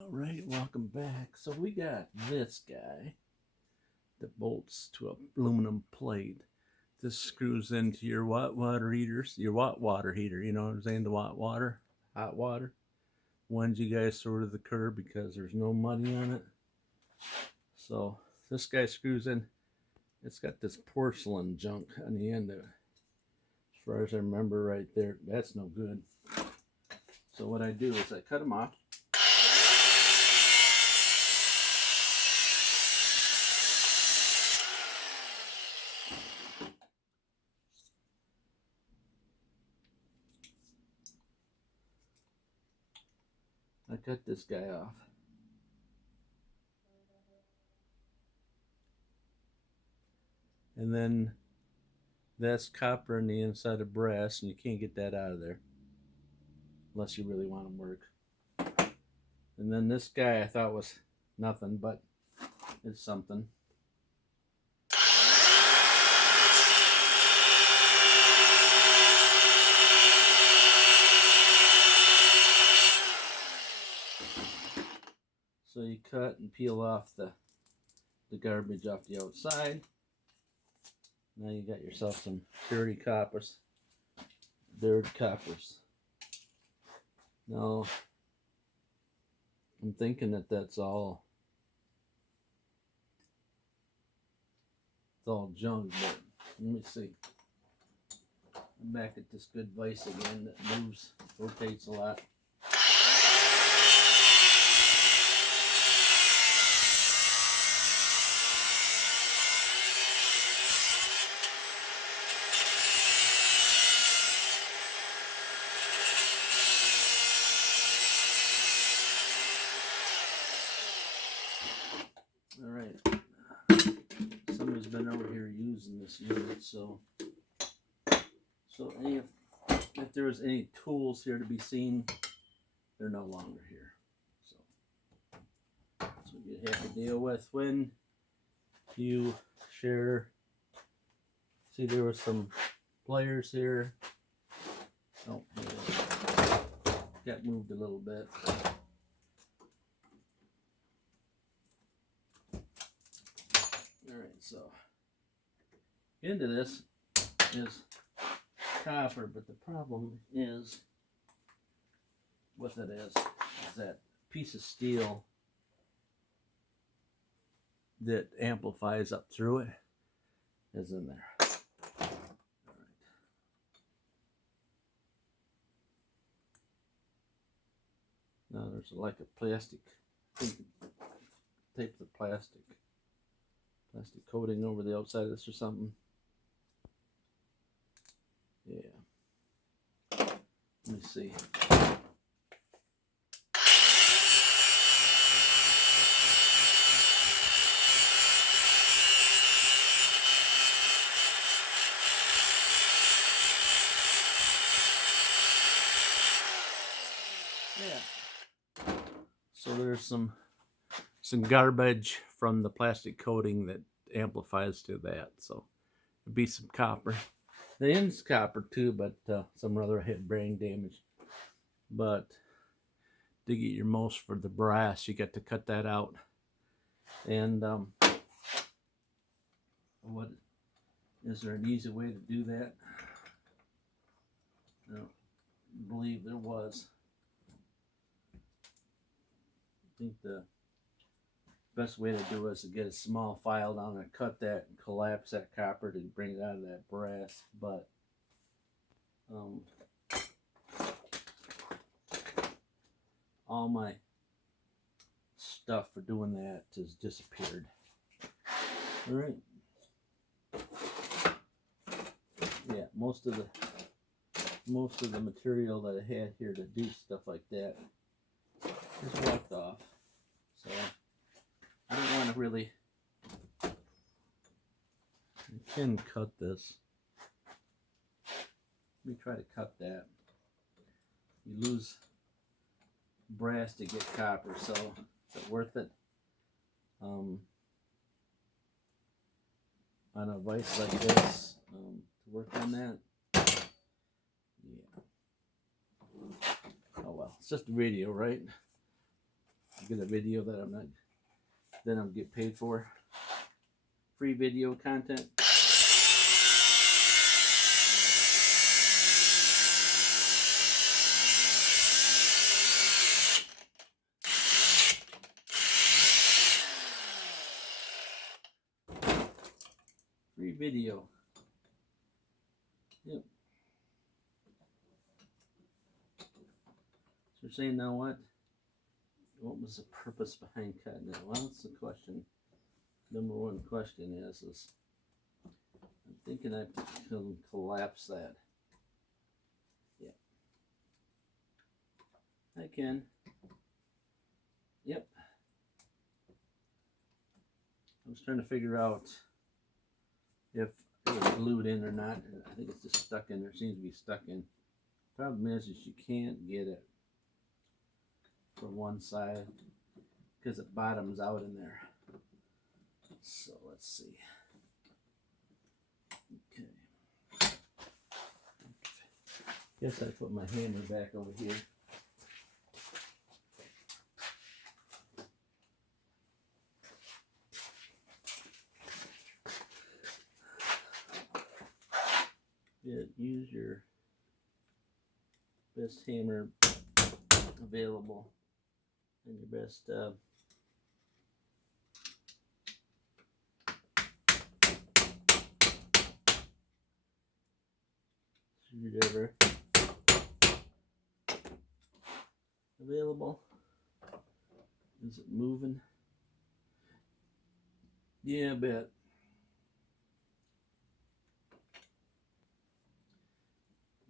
All right, welcome back. So we got this guy that bolts to an aluminum plate. This screws into your water heaters, your water heater. You know what I'm saying? The hot water. Ones you guys throw to the curb because there's no money on it. So this guy screws in. It's got this porcelain junk on the end of it. As far as I remember, right there, that's no good. So what I do is I cut them off. I cut this guy off. And then that's copper on the inside of brass, and you can't get that out of there unless you really want them work. And then this guy I thought was nothing, but it's something. So you cut and peel off the garbage off the outside. Now you got yourself some dirty coppers. Now I'm thinking that it's all junk, but let me see. I'm back at this good vise again that rotates a lot. All right, somebody's been over here using this unit, so if there was any tools here to be seen, they're no longer here. So that's what you have to deal with when you share. See, there was some pliers here. Oh, got moved a little bit. Alright, so into this is copper, but the problem is with it is that piece of steel that amplifies up through it is in there. Alright. Now there's like a plastic, tape the plastic coating over the outside of this or something. Yeah. Let me see. Yeah. So there's some garbage from the plastic coating that amplifies to that. So it'd be some copper. The end's copper too, but some rather had brain damage. But to get your most for the brass, you got to cut that out. And what is there an easy way to do that? I don't believe there was. I think the best way to do it is to get a small file down and cut that and collapse that copper to bring it out of that brass. But all my stuff for doing that has disappeared. All right. Yeah, most of the material that I had here to do stuff like that is walked off. So I don't want to really. I can cut this. Let me try to cut that. You lose brass to get copper, so is it worth it? On a vise like this, to work on that. Yeah. Oh well, it's just a video, right? get a video that then I'll get paid for. Free video content. Free video. Yep. So you're saying now what? What was the purpose behind cutting it? Well, that's the question. Number one question is I'm thinking I can collapse that. Yeah. I can. Yep. I was trying to figure out if it was glued in or not. I think it's just stuck in there. It seems to be stuck in. Problem is you can't get it from one side because it bottoms out in there. So let's see. Okay. Guess I put my hammer back over here. Use your best hammer available and your best screwdriver available. Is it moving? Yeah, I bet.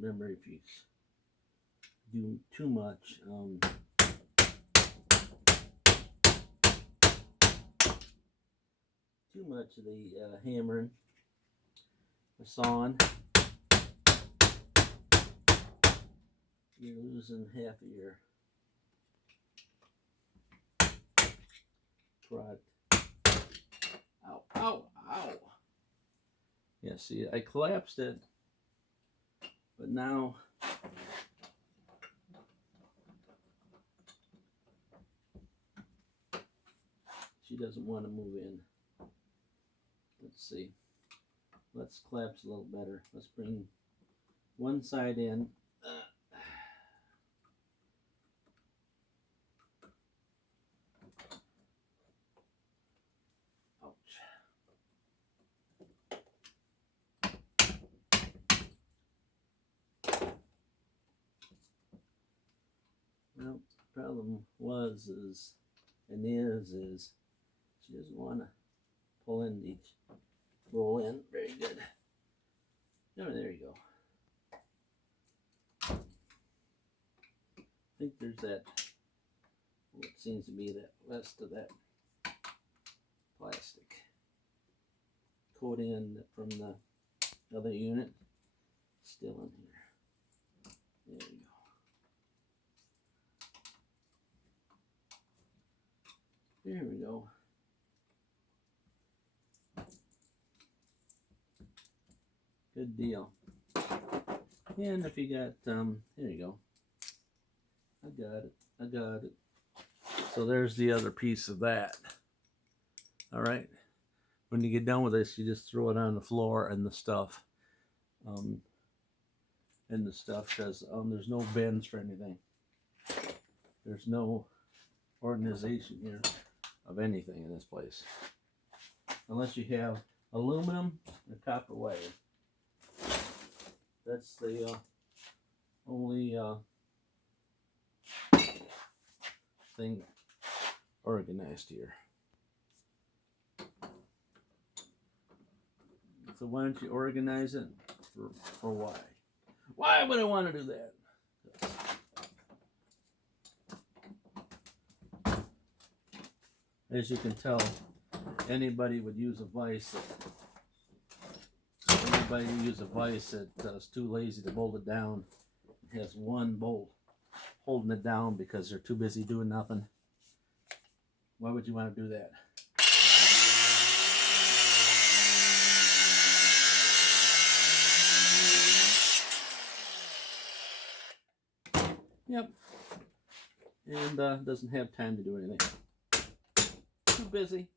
Remember, if you do too much, of the hammering, the sawing, you're losing half of your product. Ow, ow, ow. Yeah, see, I collapsed it, but now she doesn't want to move in. Let's see. Let's collapse a little better. Let's bring one side in. Ouch. Well, problem is she doesn't want to pull in each. Roll in, very good. Oh, there you go. I think there's that, what seems to be that rest of that plastic coating from the other unit still in here. There you go. There we go. Good deal. And if you got, there you go. I got it. So there's the other piece of that. All right. When you get done with this, you just throw it on the floor and the stuff. Because there's no bends for anything. There's no organization here of anything in this place. Unless you have aluminum and copper wire. That's the only thing organized here. So why don't you organize it for why? Why would I want to do that? As you can tell, anybody would use a vise that's too lazy to bolt it down. It has one bolt holding it down because they're too busy doing nothing. Why would you want to do that? Yep. and doesn't have time to do anything. Too busy.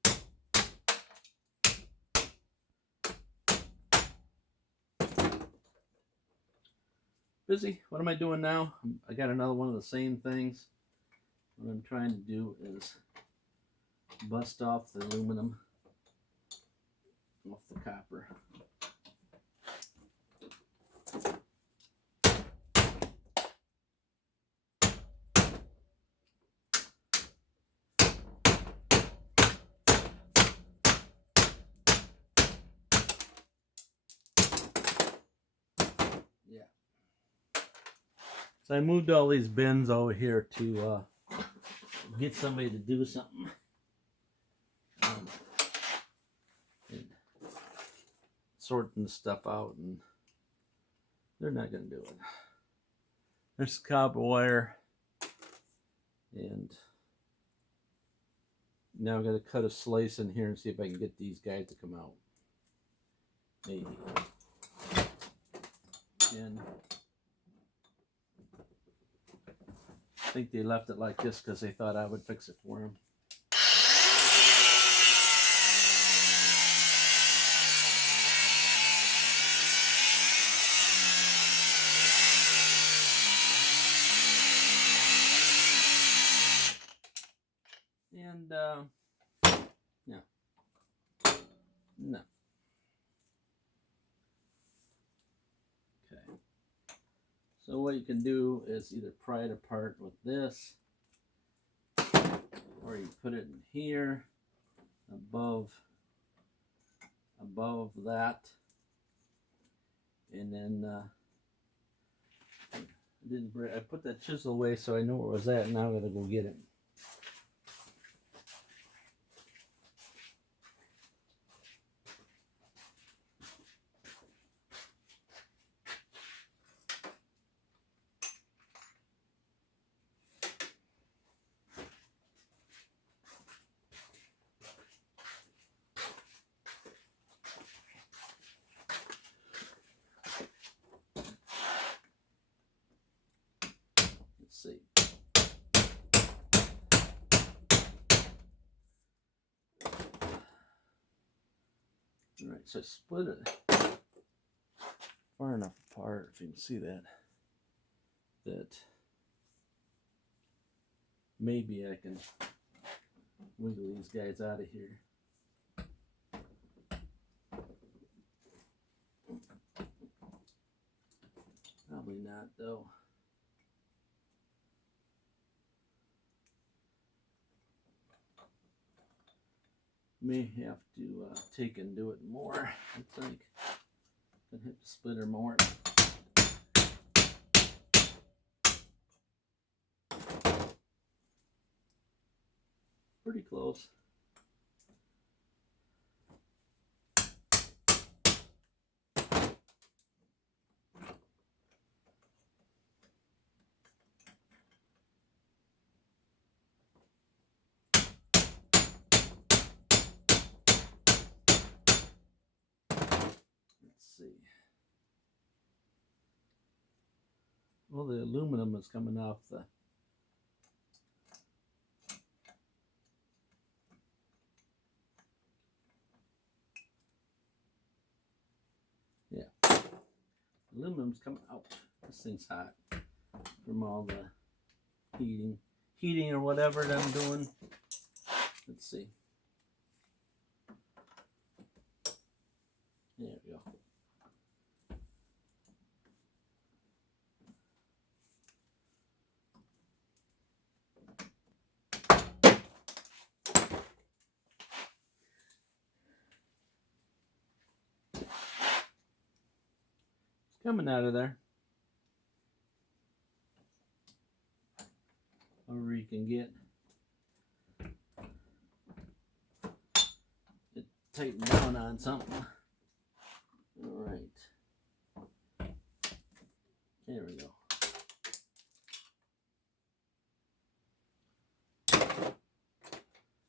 Busy. What am I doing now? I got another one of the same things. What I'm trying to do is bust off the aluminum off the copper. Yeah. So I moved all these bins over here to get somebody to do something. And sorting stuff out, and they're not going to do it. There's copper wire, and now I've got to cut a slice in here and see if I can get these guys to come out. Maybe. And I think they left it like this because they thought I would fix it for them. And yeah, no. Okay. So what you can do is either pry it apart with this, or you put it in here, above that, and then I put that chisel away so I know where it was at. Now I'm gonna go get it. See. All right, so I split it far enough apart, if you can see that maybe I can wiggle these guys out of here. Probably not, though. May have to take and do it more. I think I'd have to split her more. Pretty close. Well, the aluminum is coming off the aluminum's coming out. This thing's hot from all the heating or whatever that I'm doing. Let's see. There we go. Coming out of there. However you can get it tightened down on something. All right. There we go.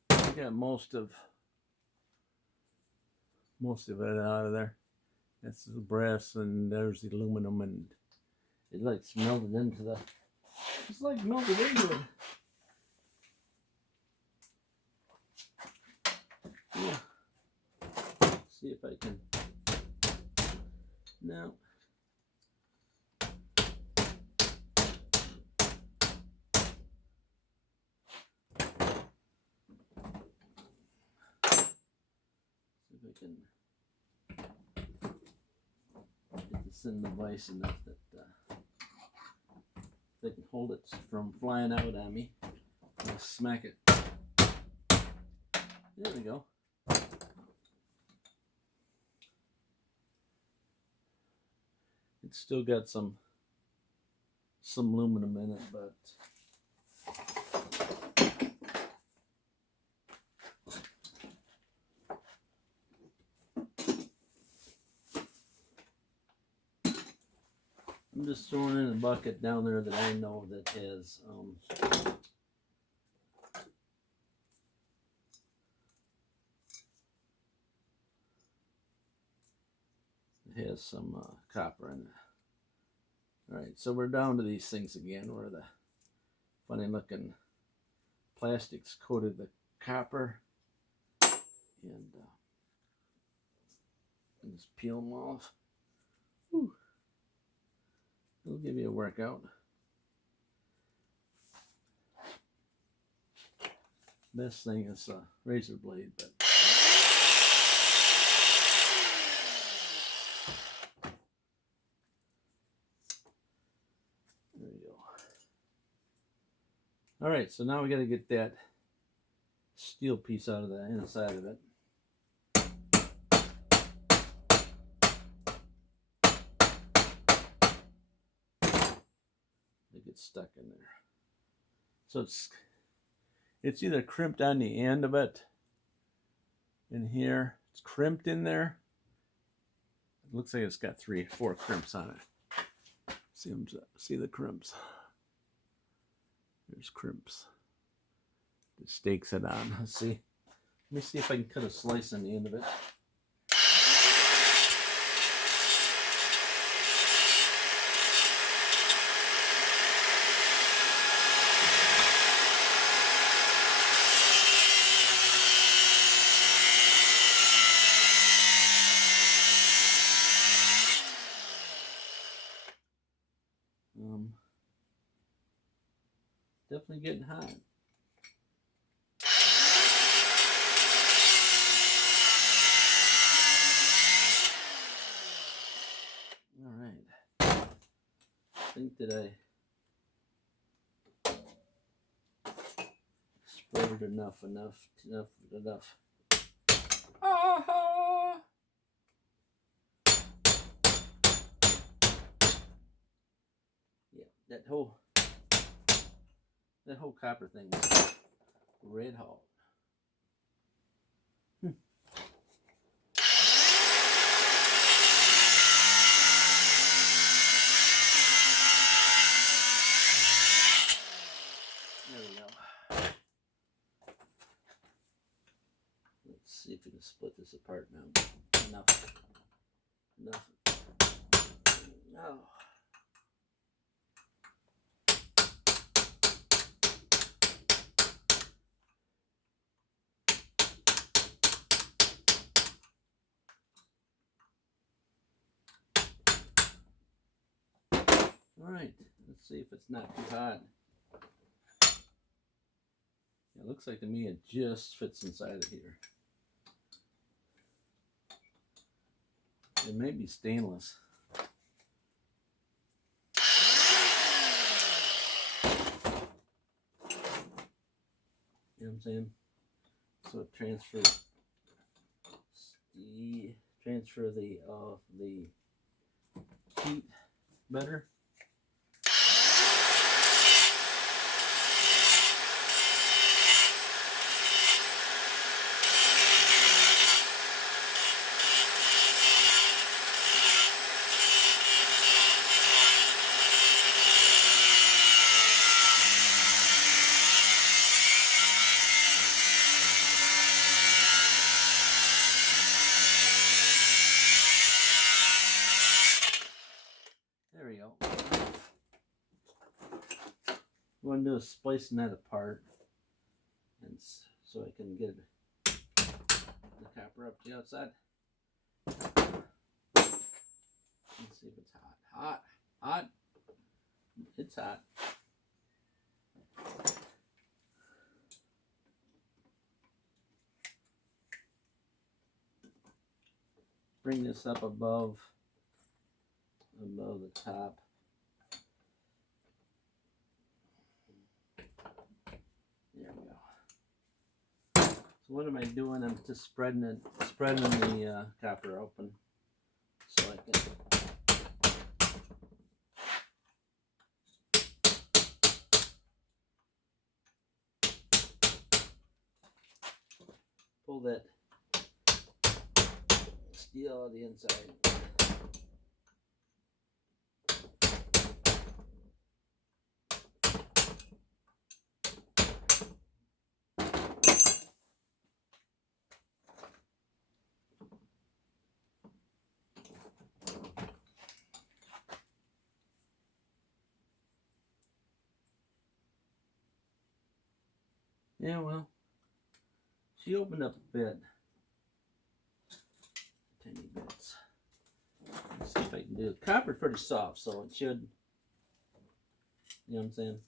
I got most of it out of there. That's the brass, and there's the aluminum, and it like melted into the. It's like melted into it. see if I can. No. See if I can get this in the vise enough that they can hold it from flying out on me. I'll smack it. There we go. It's still got some aluminum in it, but I'm just throwing in a bucket down there that I know that has some copper in it. All right, so we're down to these things again where the funny looking plastics coated the copper, and just peel them off. Whew. It'll give you a workout. Best thing is a razor blade, but there you go. All right, so now we got to get that steel piece out of the inside of it. It gets stuck in there. So it's either crimped on the end of it in here. It's crimped in there. It looks like it's got 3 or 4 crimps on it. See the crimps. There's crimps. It stakes it on. Let's see. Let me see if I can cut a slice on the end of it. Definitely getting hot. All right. I think that I sprayed enough. Yeah, that whole copper thing was red hot. There we go. Let's see if we can split this apart now. Enough. No. All right, let's see if it's not too hot. It looks like to me it just fits inside of here. It may be stainless. You know what I'm saying? So it transfers the heat better. There we go. What I'm going to do is splicing that apart, and so I can get the copper up to the outside. Let's see if it's hot. Hot. It's hot. Bring this up above the top. There we go. So what am I doing? I'm just spreading the copper open so I can pull that steel out of the inside. Yeah, well, she opened up a bit. Tiny bits. Let's see if I can do it. Copper's pretty soft, so it should, you know what I'm saying?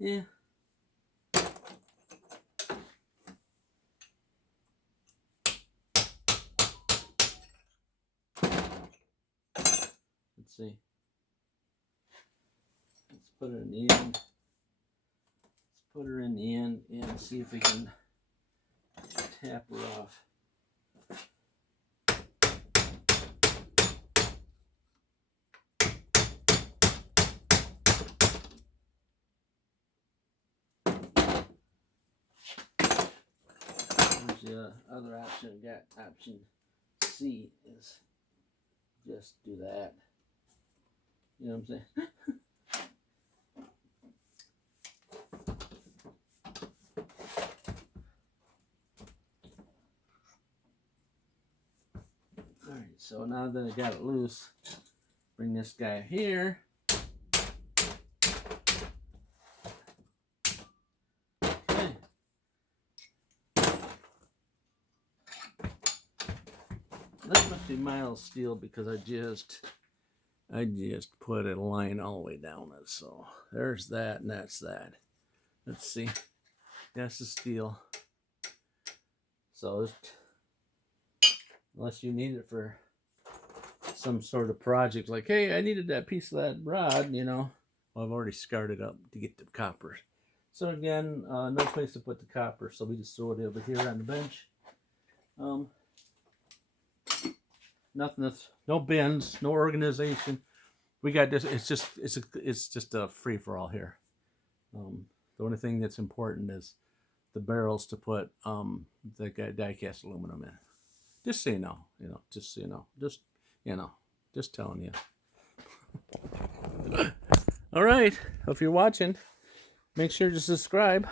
Yeah. Let's see. Let's put her in the end. Let's put her in the end and see if we can tap her off. There's the other option. We got option C is just do that. You know what I'm saying? Alright, so now that I got it loose, bring this guy here. Okay. That must be mild steel because I just put a line all the way down it. So there's that and that's that. Let's see. That's the steel. So unless you need it for some sort of project, like, hey, I needed that piece of that rod, you know. Well, I've already scarred it up to get the copper. So again, no place to put the copper, so we just throw it over here on the bench. Nothing. No bins, no organization. We got this. It's just a free for all here. The only thing that's important is the barrels to put the die-cast aluminum in. Just so you know, just so you know, just telling you. All right, if you're watching, make sure to subscribe.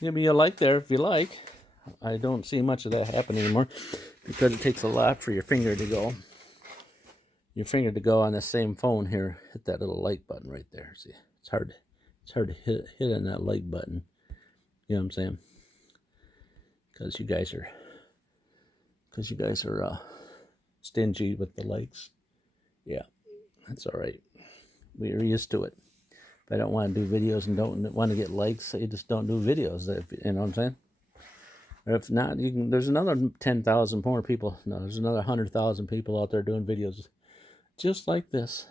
Give me a like there if you like. I don't see much of that happen anymore because it takes a lot for your finger to go. Your finger to go on the same phone here. Hit that little like button right there. See, it's hard to hit on that like button. You know what I'm saying? Because you guys are stingy with the likes. Yeah, that's all right. We're used to it. If I don't want to do videos and don't want to get likes, I just don't do videos. You know what I'm saying? Or if not, there's another 10,000 more people. No, there's another 100,000 people out there doing videos just like this.